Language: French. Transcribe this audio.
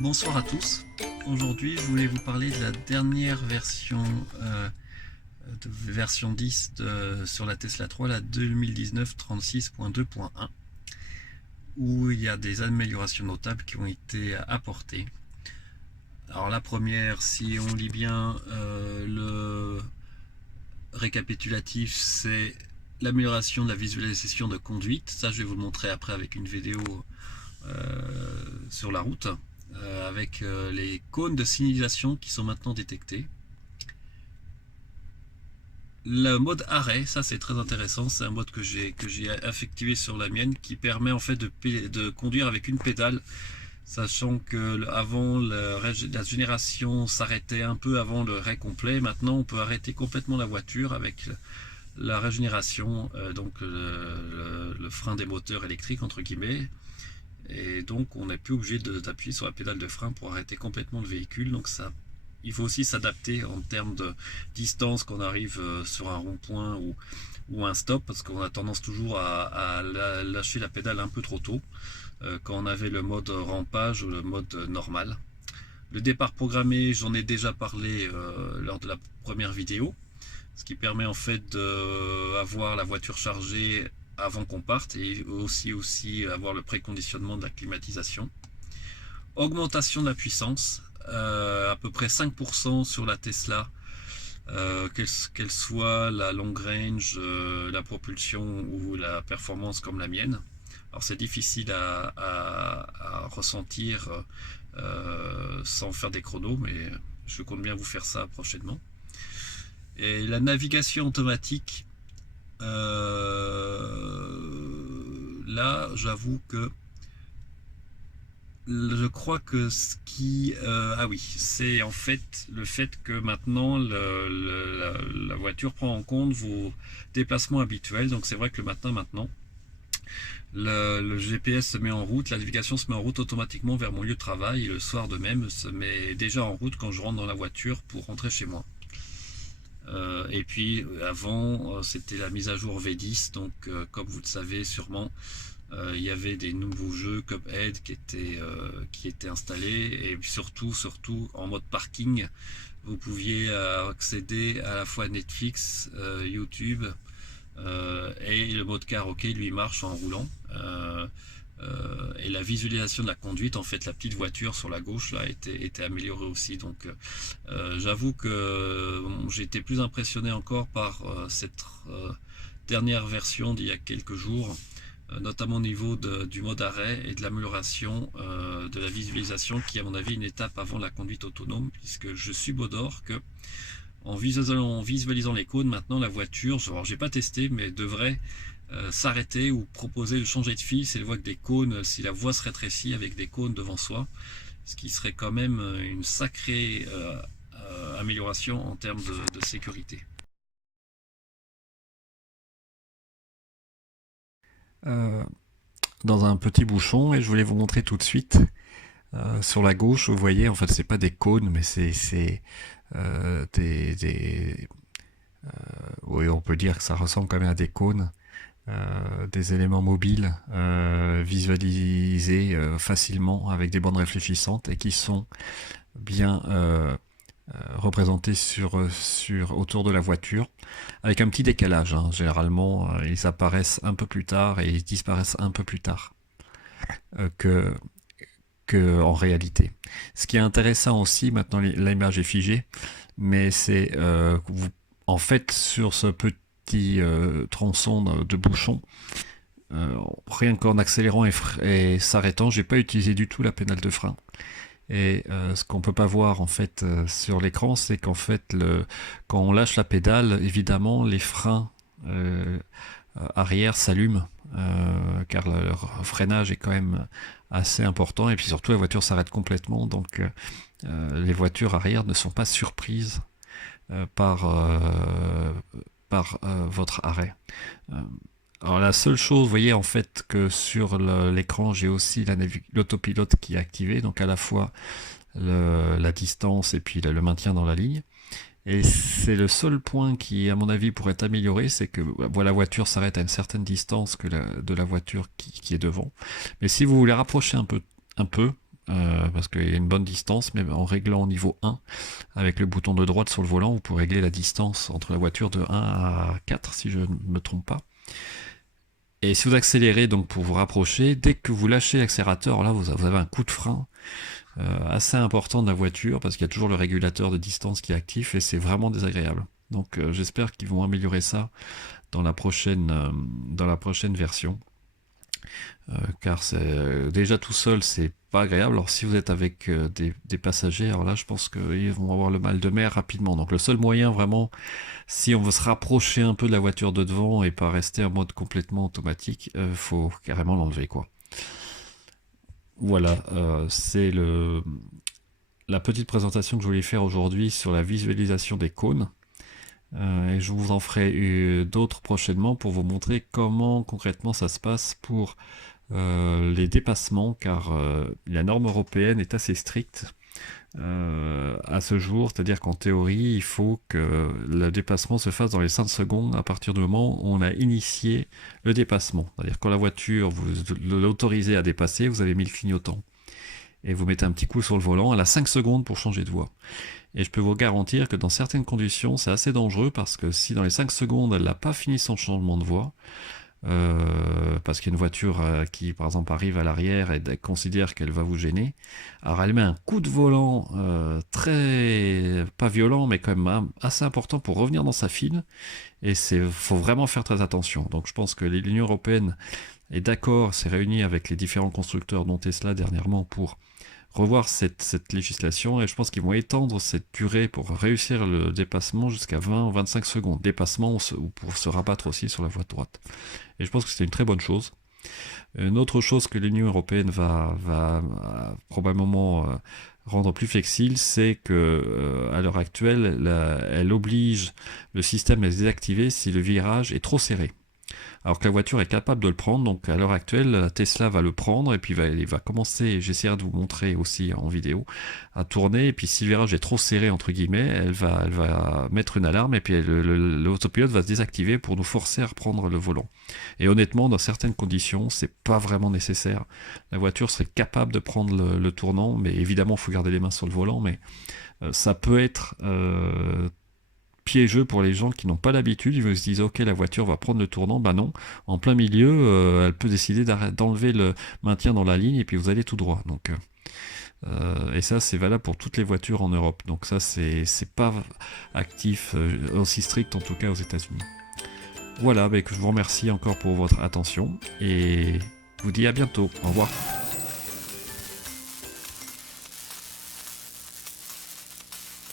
Bonsoir à tous. Aujourd'hui, je voulais vous parler de la dernière version, version 10 sur la Tesla 3, la 2019 36.2.1, où il y a des améliorations notables qui ont été apportées. Alors la première, si on lit bien le récapitulatif, c'est l'amélioration de la visualisation de conduite. Ça, je vais vous le montrer après avec une vidéo sur la route. Avec les cônes de signalisation qui sont maintenant détectés. Le mode arrêt, ça c'est très intéressant, c'est un mode que j'ai effectué sur la mienne qui permet en fait de conduire avec une pédale, sachant que avant la génération s'arrêtait un peu avant le ray complet. Maintenant on peut arrêter complètement la voiture avec la régénération, donc le frein des moteurs électriques entre guillemets. Et donc on n'est plus obligé d'appuyer sur la pédale de frein pour arrêter complètement le véhicule. Donc ça, il faut aussi s'adapter en termes de distance quand on arrive sur un rond-point ou un stop, parce qu'on a tendance toujours à lâcher la pédale un peu trop tôt quand on avait le mode rampage ou le mode normal. Le départ programmé, j'en ai déjà parlé lors de la première vidéo, ce qui permet en fait d'avoir la voiture chargée avant qu'on parte, et aussi avoir le préconditionnement de la climatisation. Augmentation de la puissance, à peu près 5% sur la Tesla, qu'elle soit la long range, la propulsion ou la performance comme la mienne. Alors c'est difficile à ressentir sans faire des chronos, mais je compte bien vous faire ça prochainement. Et la navigation automatique, là j'avoue que je crois que ce qui ah oui, c'est en fait le fait que maintenant la voiture prend en compte vos déplacements habituels. Donc c'est vrai que maintenant le GPS se met en route, la navigation se met en route automatiquement vers mon lieu de travail, et le soir de même se met déjà en route quand je rentre dans la voiture pour rentrer chez moi. Et puis avant c'était la mise à jour V10, donc comme vous le savez sûrement, il y avait des nouveaux jeux Cuphead qui étaient installés, et surtout en mode parking vous pouviez accéder à la fois à Netflix, YouTube, et le mode karaoké lui marche en roulant. Et la visualisation de la conduite, en fait la petite voiture sur la gauche là était améliorée aussi. Donc j'avoue que j'ai été plus impressionné encore par cette dernière version d'il y a quelques jours, notamment au niveau du mode arrêt et de l'amélioration de la visualisation, qui à mon avis est une étape avant la conduite autonome, puisque je subodore que en visualisant les cônes, maintenant la voiture, alors j'ai pas testé, mais devrait s'arrêter ou proposer de changer de fil si elle voit que des cônes, si la voie se rétrécit avec des cônes devant soi, ce qui serait quand même une sacrée amélioration en termes de sécurité. Dans un petit bouchon, et je voulais vous montrer tout de suite. Sur la gauche, vous voyez, en fait, c'est pas des cônes, mais c'est oui, on peut dire que ça ressemble quand même à des cônes, des éléments mobiles visualisés facilement avec des bandes réfléchissantes et qui sont bien représentés autour de la voiture, avec un petit décalage. Hein. Généralement, ils apparaissent un peu plus tard et ils disparaissent un peu plus tard que en réalité. Ce qui est intéressant aussi, maintenant l'image est figée, mais c'est en fait sur ce petit tronçon de bouchon, rien qu'en accélérant et s'arrêtant, j'ai pas utilisé du tout la pédale de frein. Et ce qu'on peut pas voir en fait sur l'écran, c'est qu'en fait quand on lâche la pédale, évidemment les freins arrière s'allument, car le freinage est quand même assez important, et puis surtout la voiture s'arrête complètement, donc les voitures arrière ne sont pas surprises par votre arrêt. Alors la seule chose, vous voyez en fait que sur l'écran j'ai aussi l'autopilote qui est activé, donc à la fois la distance et puis le maintien dans la ligne. Et c'est le seul point qui, à mon avis, pourrait être amélioré, c'est que la voiture s'arrête à une certaine distance de la voiture qui est devant. Mais si vous voulez rapprocher un peu parce qu'il y a une bonne distance, mais en réglant au niveau 1, avec le bouton de droite sur le volant, vous pouvez régler la distance entre la voiture de 1 à 4, si je ne me trompe pas. Et si vous accélérez donc pour vous rapprocher, dès que vous lâchez l'accélérateur, là vous avez un coup de frein assez important de la voiture, parce qu'il y a toujours le régulateur de distance qui est actif, et c'est vraiment désagréable. Donc j'espère qu'ils vont améliorer ça dans la prochaine version. Car déjà tout seul, c'est pas agréable. Alors si vous êtes avec des passagers, alors là je pense qu'ils vont avoir le mal de mer rapidement. Donc le seul moyen vraiment, si on veut se rapprocher un peu de la voiture de devant et pas rester en mode complètement automatique, faut carrément l'enlever, quoi. Voilà, c'est la petite présentation que je voulais faire aujourd'hui sur la visualisation des cônes. Et je vous en ferai d'autres prochainement pour vous montrer comment concrètement ça se passe pour les dépassements, car la norme européenne est assez stricte à ce jour, c'est-à-dire qu'en théorie il faut que le dépassement se fasse dans les 5 secondes à partir du moment où on a initié le dépassement. C'est-à-dire quand la voiture, vous l'autorisez à dépasser, vous avez mis le clignotant et vous mettez un petit coup sur le volant, elle a 5 secondes pour changer de voie. Et je peux vous garantir que dans certaines conditions, c'est assez dangereux, parce que si dans les 5 secondes, elle n'a pas fini son changement de voie, parce qu'il y a une voiture qui, par exemple, arrive à l'arrière et considère qu'elle va vous gêner, alors elle met un coup de volant très, pas violent, mais quand même assez important pour revenir dans sa file, et faut vraiment faire très attention. Donc je pense que l'Union européenne est d'accord, s'est réunie avec les différents constructeurs, dont Tesla dernièrement, pour revoir cette législation, et je pense qu'ils vont étendre cette durée pour réussir le dépassement jusqu'à 20 ou 25 secondes. Dépassement ou pour se rabattre aussi sur la voie de droite. Et je pense que c'est une très bonne chose. Une autre chose que l'Union européenne va probablement rendre plus flexible, c'est que à l'heure actuelle, elle oblige le système à se désactiver si le virage est trop serré. Alors que la voiture est capable de le prendre. Donc à l'heure actuelle, Tesla va le prendre, et puis il va commencer, j'essaierai de vous montrer aussi en vidéo, à tourner, et puis si le virage est trop serré entre guillemets, elle va mettre une alarme, et puis l'autopilote va se désactiver pour nous forcer à reprendre le volant. Et honnêtement, dans certaines conditions, c'est pas vraiment nécessaire. La voiture serait capable de prendre le tournant, mais évidemment il faut garder les mains sur le volant, mais ça peut être piégeux pour les gens qui n'ont pas l'habitude. Ils se disent ok, la voiture va prendre le tournant, bah non, en plein milieu elle peut décider d'enlever le maintien dans la ligne, et puis vous allez tout droit. Donc et ça c'est valable pour toutes les voitures en Europe, donc ça c'est pas actif aussi strict, en tout cas aux États-Unis. Voilà, je vous remercie encore pour votre attention, et je vous dis à bientôt. Au revoir.